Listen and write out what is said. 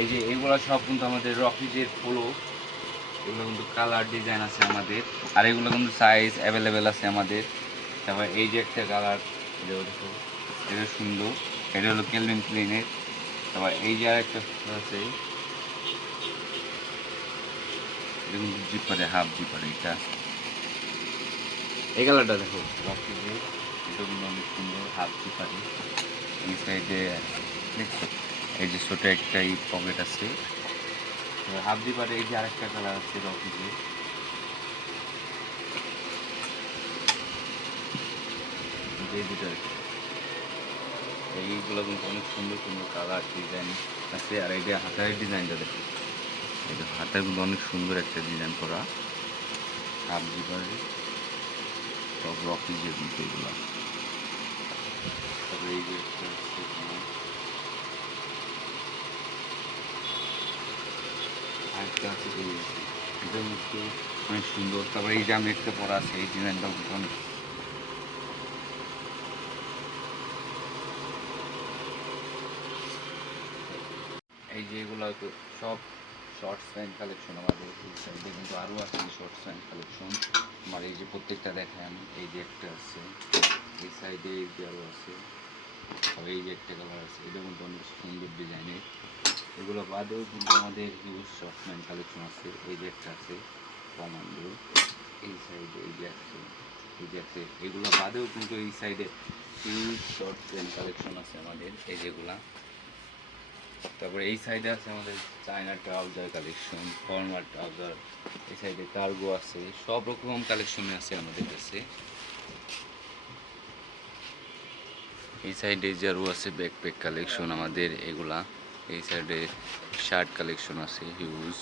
এই যে এগুলো সব কিন্তু আমাদের রকিজের পোলো, এগুলো কিন্তু কালার ডিজাইন আছে আমাদের, আর এগুলো কিন্তু সাইজ অ্যাভেলেবেল আছে আমাদের। তারপর এই যে একটা কালার, এটাও দেখো, এটা সুন্দর, এটা হলো কেলভিন ক্লিনের। তারপর এই যে আরেকটা আছে, এটা কিন্তু জিপারে, হাফ জিপারে, এটা এই কালারটা দেখো রকিজের, এটা কিন্তু অনেক সুন্দর, হাফ জিপারে। এই সাইডে দেখছো, এই যে ছোটো একটা এই পকেট আছে। হাফ জিপারে এই যে আরেকটা কালার আছে রকিজের, এই দুটো এইগুলো কিন্তু অনেক সুন্দর সুন্দর কালার ডিজাইন আছে। আর এই যে হাতের ডিজাইনটা দেখো, এই যে হাতের কিন্তু অনেক সুন্দর একটা ডিজাইন করা, হাফ জিপারে, সব রকিজের কিন্তু এগুলো। তারপরে এই যে একটা আছে তোমার, আরেকটা আছে এই, এটা কিন্তু অনেক সুন্দর। তারপরে এই যে আমি একটা পরা আছে, এই ডিজাইনটাও কিন্তু অনেক, এই যে এগুলো তো সব শর্টস প্যান্ট কালেকশন আমাদের। এই সাইডে কিন্তু আরও আছে শর্টস প্যান্ট কালেকশন আমার, এই যে প্রত্যেকটা দেখেন আমি, এই যে একটা আছে, এই সাইডে এই যে আরও আছে, আর এই যে একটা কালার আছে, এটা কিন্তু অনেক সুন্দর ডিজাইনের। এগুলো বাদেও কিন্তু আমাদের হিউজ শর্টস প্যান্ট কালেকশন আছে, এই যে একটা আছে কমান্ডো, এই সাইডে এই যে আছে, এই যে আছে, এগুলো বাদেও কিন্তু এই সাইডে হিউজ শর্টস প্যান্ট কালেকশন আছে আমাদের, এই যেগুলা। তারপরে এই সাইডে আছে আমাদের China trouser collection, formal trouser, এই সাইডে কার্গো আছে, সব রকম কালেকশন আছে আমাদের কাছে। এই সাইডে যারও আছে ব্যাকপ্যাক কালেকশন আমাদের এগুলা, এই সাইডে শার্ট কালেকশন আছে হিউজ।